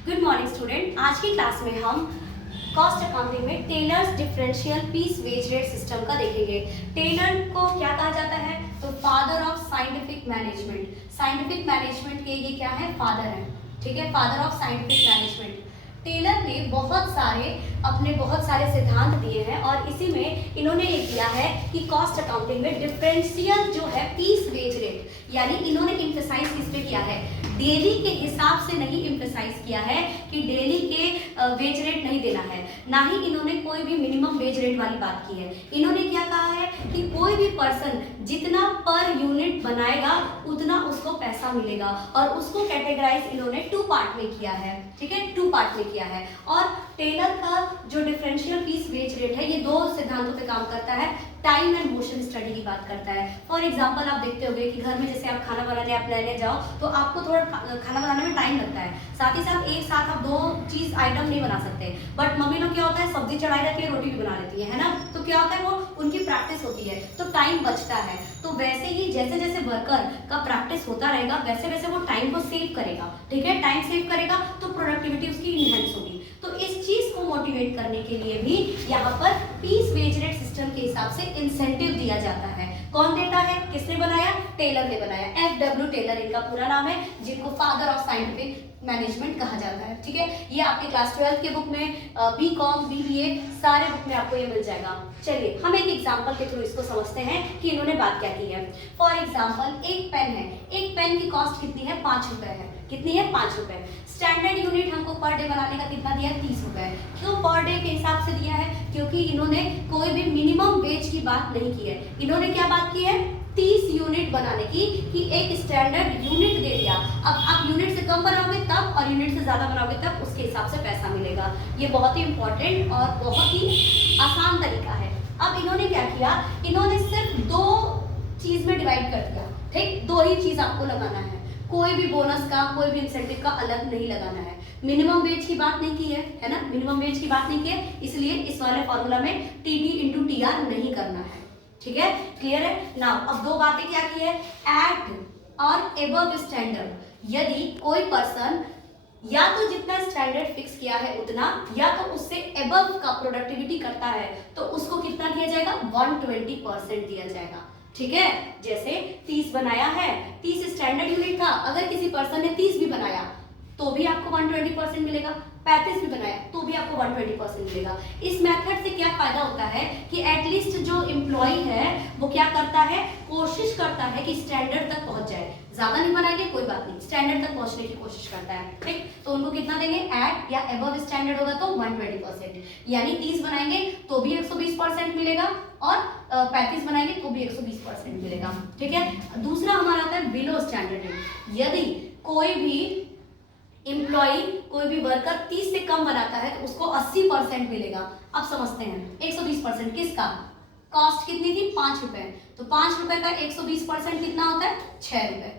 Good morning student. आज की class में हम कॉस्ट अकाउंटिंग में Taylor's differential piece wage rate system का देखेंगे। टेलर को क्या कहा जाता है? तो father of scientific management. Scientific management के ये क्या है? फादर है। ठीक है, father of scientific management. Taylor ने अपने बहुत सारे सिद्धांत दिए हैं और इसी में इन्होंने ये किया है कि कॉस्ट अकाउंटिंग में डिफरेंशियल जो है पीस वेज रेट, यानी इन्होंने इम्फेसाइज किस पे किया है? डेली के हिसाब से नहीं इम्फेसाइज किया है कि डेली के वेज रेट नहीं देना है, ना ही इन्होंने कोई भी मिनिमम वेज रेट वाली बात की है। इन्होंने क्या कहा है कि कोई भी पर्सन जितना पर यूनिट बनाएगा उतना उसको पैसा मिलेगा, और उसको कैटेगराइज इन्होंने 2 पार्ट में किया है। ठीक है, 2 पार्ट में किया है। और टेलर का जो डिफरेंशियल पीस वेज रेट है ये 2 सिद्धांतों पे काम करता है। टाइम एंड मोशन स्टडी की बात करता है। फॉर एग्जांपल आप देखते होंगे कि घर में जैसे आप खाना बनाने आप लेने जाओ तो आपको थोड़ा खाना बनाने में टाइम लगता है, साथ ही साथ एक साथ आप 2 चीज आइटम नहीं बना सकते। बट मम्मी लोग क्या होता है, सब्जी चढ़ाई रहती है, रोटी भी बना लेती है ना, तो क्या होता है वो उनकी प्रैक्टिस होती है तो टाइम बचता है। तो वैसे ही जैसे जैसे वर्कर का प्रैक्टिस होता रहेगा वैसे वैसे वो टाइम को सेव करेगा। ठीक है, टाइम सेव करेगा तो प्रोडक्टिविटी उसकी इनहेंस होगी। तो इस चीज को मोटिवेट करने के लिए भी यहाँ पर पीस वेज रेट सिस्टम के हिसाब से इंसेंटिव दिया जाता है। कौन देता है? किसने बनाया? टेलर ने बनाया। FW टेलर इनका पूरा नाम है, जिनको फादर ऑफ साइंटिफिक मैनेजमेंट कहा जाता है। ठीक है, ये आपके क्लास 12 के बुक में BCom BBA सारे बुक में आपको ये मिल जाएगा। चलिए हम एक एग्जांपल के थ्रू इसको समझते हैं कि इन्होंने बात क्या की है। फॉर एग्जांपल एक पेन है, एक पेन की कॉस्ट कितनी है? 5 रुपए है। कितनी है? 5 रुपए। स्टैंडर्ड यूनिट हमको पर डे बनाने का कितना दिया है? 30 रुपए। क्यों पर डे के हिसाब से दिया है? क्योंकि इन्होंने कोई भी मिनिमम वेज की बात नहीं की है। इन्होंने क्या बात की है? 30 यूनिट बनाने की, कि एक स्टैंडर्ड यूनिट दे दिया। अब आप यूनिट से कम बनाओगे तब, और यूनिट से ज्यादा बनाओगे तब उसके हिसाब से पैसा मिलेगा। ये बहुत ही इंपॉर्टेंट और बहुत ही आसान तरीका है। अब इन्होंने क्या किया? इन्होंने सिर्फ 2 चीज में डिवाइड कर दिया। ठीक, 2 ही चीज आपको लगाना है, कोई भी बोनस का कोई भी इंसेंटिव का अलग नहीं लगाना है। मिनिमम वेज की बात नहीं की है ना, मिनिमम वेज की बात नहीं की है, इसलिए इस वाले फॉर्मूला में TD × TR नहीं करना है। ठीक है, क्लियर है ना? अब 2 बातें क्या की है? एट और एबव स्टैंडर्ड। यदि कोई पर्सन या तो जितना स्टैंडर्ड फिक्स किया है उतना, या तो उससे एबव का प्रोडक्टिविटी करता है तो उसको कितना दिया जाएगा? 120% दिया जाएगा। ठीक है, जैसे 30 बनाया है, 30 स्टैंडर्ड यूनिट था, अगर किसी पर्सन ने 30 भी बनाया तो भी आपको 120% मिलेगा, 35 भी बनाया तो भी आपको 120% मिलेगा। इस मेथड से क्या फायदा होता है कि एटलीस्ट जो एम्प्लॉय है वो क्या करता है? कोशिश करता है कि स्टैंडर्ड तक पहुंच जाए। ज्यादा नहीं बनाएंगे कोई बात नहीं, स्टैंडर्ड तक पहुंचने की कोशिश करता है। ठीक, तो उनको कितना देंगे? एट या एबव स्टैंडर्ड होगा तो 120%, यानी 30 बनाएंगे तो भी 120% मिलेगा, और 35 बनाएंगे तो भी 120% मिलेगा। ठीक है, दूसरा हमारा आता है बिलो स्टैंडर्ड। यदि कोई भी एम्प्लॉय, कोई भी वर्कर 30 से कम बनाता है तो उसको 80% मिलेगा। अब समझते हैं 120% किसका? कॉस्ट कितनी थी? 5 रुपए। तो 5 रुपए का 120% कितना होता है? 6 रुपए।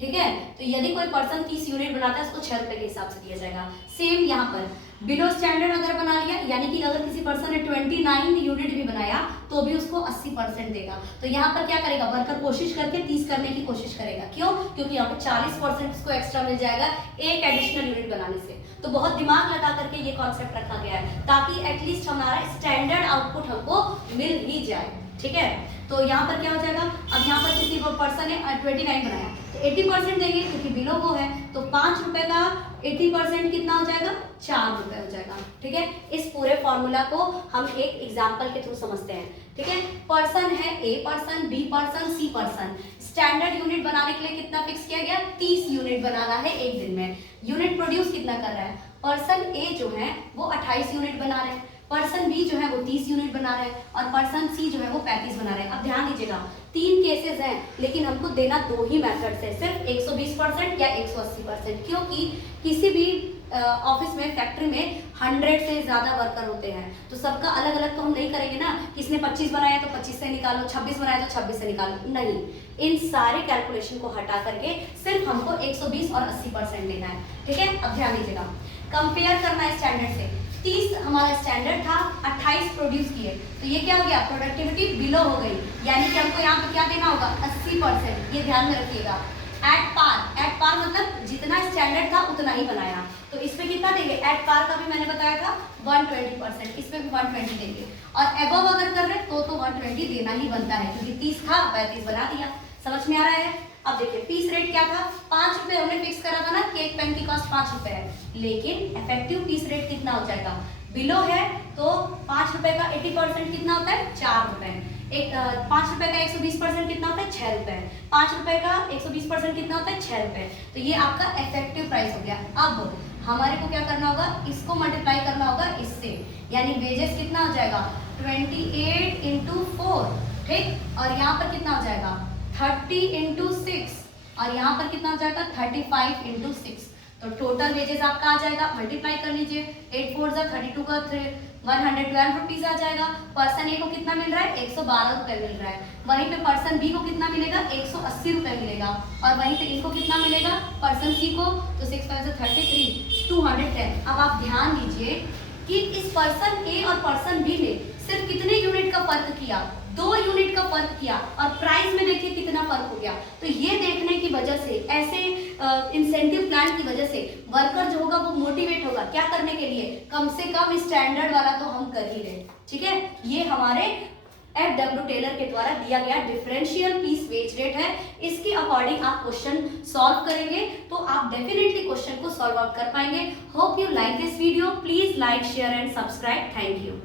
ठीक है, तो यदि कोई पर्सन 30 यूनिट बनाता है उसको 6 रुपए के हिसाब से दिया जाएगा। सेम यहाँ पर बिलो स्टैंडर्ड अगर बना लिया, यानी कि अगर किसी पर्सन ने 29 यूनिट भी बनाया तो भी उसको 80% देगा। तो यहाँ पर क्या करेगा? वर्कर कोशिश करके 30 करने की कोशिश करेगा। क्यों? क्योंकि यहाँ पर 40% उसको एक्स्ट्रा मिल जाएगा एक एडिशनल यूनिट बनाने से। तो बहुत दिमाग लगा करके ये कॉन्सेप्ट रखा गया है ताकि एटलीस्ट हमारा स्टैंडर्ड आउटपुट हमको मिल ही जाए। ठीक है, तो यहाँ पर क्या हो जाएगा? अब यहाँ पर किसी पर्सन ने 29 बनाया तो 80% देंगे क्योंकि बिलो वो है, तो 5 रुपए का 80% कितना हो जाएगा? 4 रुपए हो जाएगा। ठीक है, इस पूरे फॉर्मूला को हम एक एग्जांपल के थ्रू समझते हैं। ठीक है, पर्सन है A person, B person, C person. Standard unit बनाने के लिए कितना फिक्स किया गया? 30 यूनिट बनाना है एक दिन में। यूनिट प्रोड्यूस कितना कर रहा है? पर्सन A जो है वो 28 यूनिट बना रहे हैं, पर्सन B जो है वो 30 यूनिट बना रहे हैं, और पर्सन C जो है वो 35 बना रहे हैं। अब ध्यान दीजिएगा 3 केसेस हैं, लेकिन हमको देना 2 ही मेथड से, सिर्फ 120% या 180%, क्योंकि किसी भी ऑफिस में, फैक्ट्री में 100 से ज्यादा वर्कर होते हैं तो सबका अलग अलग तो हम नहीं करेंगे ना। किसने 25 बनाया तो 25 से निकालो, 26 बनाया तो 26 से निकालो, नहीं। इन सारे कैलकुलेशन को हटा करके सिर्फ हमको 120 और 80% लेना है। ठीक है, अब ध्यान दीजिएगा, कंपेयर करना है स्टैंडर्ड से। 30 हमारा स्टैंडर्ड था, 28 प्रोड्यूस किए, तो ये क्या हो गया? प्रोडक्टिविटी बिलो हो गई, यानी कि हमको यहाँ पे क्या देना होगा? 80%। ये ध्यान में रखिएगा। एट पार पार मतलब जितना स्टैंडर्ड था उतना ही बनाया। तो इस पे कितना देंगे, एट पार का भी मैंने बताया था 120%, इस पे भी 120 देंगे। और एबव अगर कर रहे तो 120 देना ही बनता है, क्योंकि 30 था 35 बना दिया। समझ में आ रहा है? अब देखिए पीस रेट क्या था, 5 रुपए हमने फिक्स करा था ना कि एक पेन की कॉस्ट 5 रुपए है, लेकिन इफेक्टिव पीस रेट कितना हो जाएगा, बिलो है तो 5 रुपए का 80% कितना होता है, 4 रुपए। 5 रुपए का 120% कितना होता है, 6 रुपए। 5 रुपए का 120% कितना होता है, 6 रुपए। तो ये आपका इफेक्टिव प्राइस हो गया। अब हमारे को क्या करना होगा, इसको मल्टीप्लाई करना होगा इससे, यानी वेजेस कितना हो जाएगा 28 इंटू 4, ठीक। और यहाँ पर कितना हो जाएगा 30 इंटू 6, और यहाँ पर कितना हो जाएगा 35 इंटू 6। तो टोटल वेजेस आपका आ जाएगा, मल्टीप्लाई कर लीजिए, 8 4 32 का 112 रुपीज आ जाएगा। पर्सन ए को कितना मिल रहा है, 112 रुपए मिल रहा है। वहीं पे पर्सन बी को कितना मिलेगा, 180 रुपए मिलेगा। और वहीं पे इनको कितना मिलेगा, पर्सन सी को, तो 6 5 33 210। अब आप ध्यान दीजिए कि इस पर्सन ए और पर्सन बी में सिर्फ कितने यूनिट का फर्क किया, 2 यूनिट का फर्क किया, और प्राइस में देखिए कितना फर्क हो गया। तो ये देखने की वजह से, ऐसे इंसेंटिव प्लान की वजह से वर्कर जो होगा वो मोटिवेट होगा क्या करने के लिए, कम से कम स्टैंडर्ड वाला तो हम कर ही रहे। ठीक है, ये हमारे FW टेलर के द्वारा दिया गया डिफरेंशियल पीस वेज रेट है। इसके अकॉर्डिंग आप क्वेश्चन सॉल्व करेंगे तो आप डेफिनेटली क्वेश्चन को सॉल्व आउट कर पाएंगे। Hope you like this video, please like share and subscribe. Thank you.